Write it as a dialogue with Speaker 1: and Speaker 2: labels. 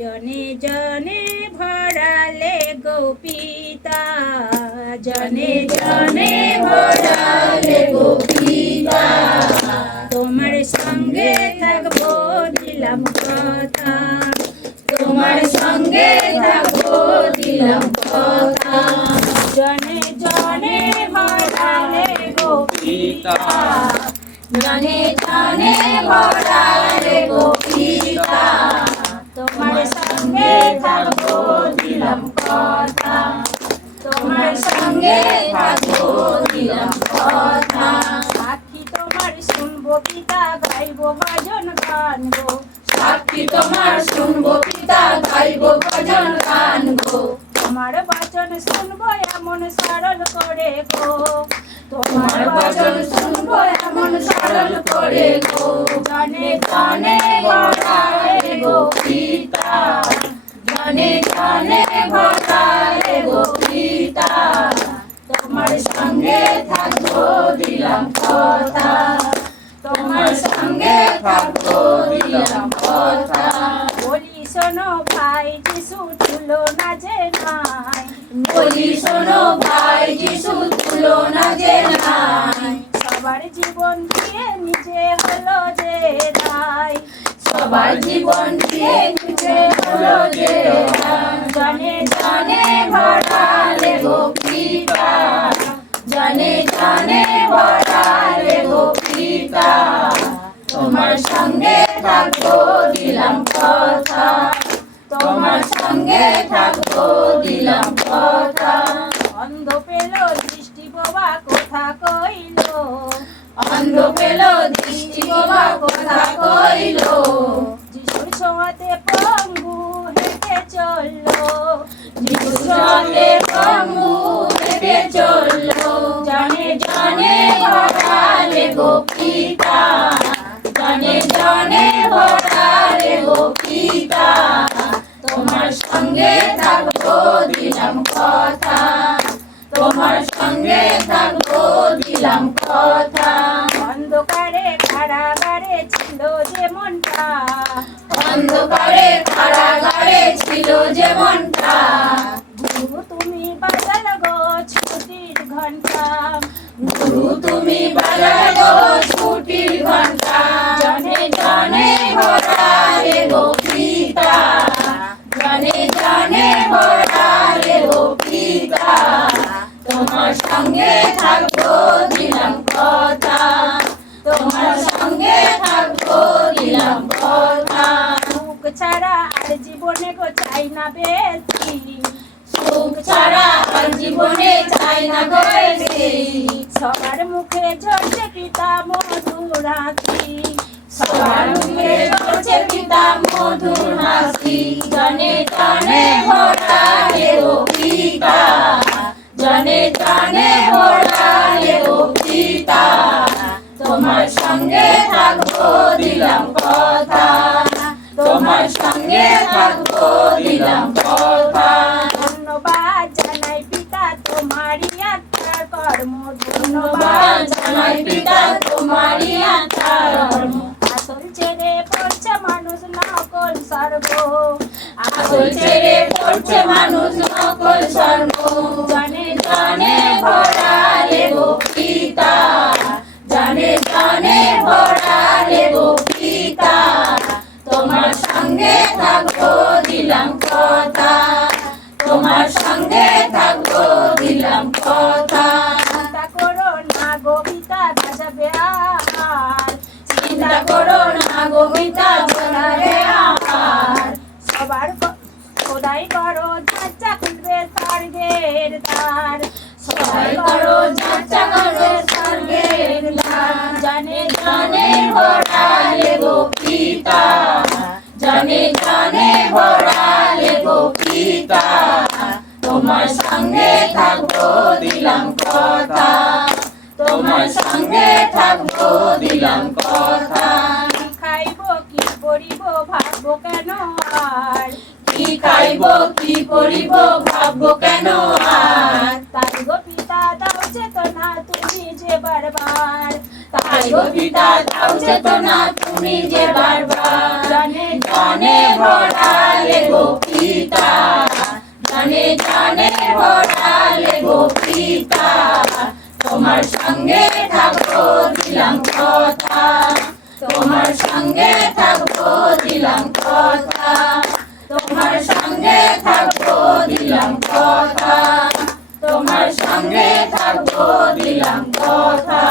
Speaker 1: জনে জনে ভরালে গোপিতা জনে জনে ভরালে গোপিতা তোমার সঙ্গে থাকব দিলাম কথা তোমার সঙ্গে থাকব দিলাম কথা জনে জনে ভরালে গোপিতা জনে জনে ভরালে গোপিতা তোমার সঙ্গে থাকব দিলাম কথা তোমার সঙ্গে থাকব দিলাম কথা সাক্ষী তোমার শুনব পিতা গাইবো ভজন গান গো সাক্ষী তোমার শুনব পিতা গাইবো ভজন গান তোমার বচন শুনব, এমন সরল করে গো। তোমার বচন শুনব এমন সরল করে গো জানে ভরায় গো পিতা। জানে জানে ভরায় গো পিতা তোমার সঙ্গে থাকব দিলাম কথা। তোমার সঙ্গে থাকব দিলাম কথা। বলি, শোনো ভাই, যিশু তুলনা যে নাই। বলি, শোনো ভাই, যিশু তুলনা যে নাই। সবার জীবন দিয়ে নিজে হলো যে দায় সবার জীবন দিয়ে নিজে হলো যে থাকব দিলাম কথা। তোমার সঙ্গে থাকব দিলাম কথা। অন্ধ পেল দৃষ্টি বাবা, কথা কইল। অন্ধ পেল দৃষ্টি বাবা, কথা কইল। যিশুর ছোঁয়াতে পঙ্গু হেঁটে চলল। যিশুর ছোঁয়াতে পঙ্গু হেঁটে চলল। জানে জানে জানে জানে ভরালে তোমার সঙ্গে থাকব দিলাম কথা তোমার সঙ্গে থাকব দিলাম কথা। অন্ধকারে কারাগারে ছিল যে মনটা অন্ধকারে কারাগারে ছিল যে মনটা। গুরু তুমি বাজাল গো ছুটির ঘণ্টা। গুরু তুমি বাজাল গো ছুটির ঘণ্টা। সুখ ছাড়া আর জীবনে চাই না গো সবার মুখে ঝরছে পিতা মধুর হাসি। সবার মুখে ঝরছে পিতা মধুর হাসি। জানে জানে ভরালে পিতা জানে জানে ভরালে সর্ব আসল ছেড়ে পড়ছে মানুষ নকল সর্ব। জানে জানে ভরালে গোপিতা জানে জানে ভরালে গোপিতা তোমার সঙ্গে থাকব দিলাম কথা। তোমার সঙ্গে থাকব দিলাম কথা। চিন্তা করো না গোপিতা বাজাবে আর। চিন্তা করো না বাজাবে স্বর্গের দ্বার। সবাই করো যাচ্চা করবে স্বর্গের দ্বার। জানে জানে ভরালে গোপিতা জানে জানে ভরালে গোপিতা তোমার সঙ্গে থাকব, দিলাম কথা। তোমার সঙ্গে থাকব, দিলাম কথা। খাইব কি করিব ভাববো কেন আর? কি খাইব কি করিব ভাববো কেন আর? তাই গো পিতা দাও চেতনা তুমি যে বারবার। তাই গো পিতা দাও চেতনা তুমি যে বারবার। জানে জানে ভরালে গো গোপিতা জানে জানে ভরালে গোপিতা তোমার সঙ্গে থাকব দিলাম কথা। তোমার সঙ্গে থাকব দিলাম কথা। তোমার সঙ্গে থাকব দিলাম কথা। তোমার সঙ্গে থাকব দিলাম কথা।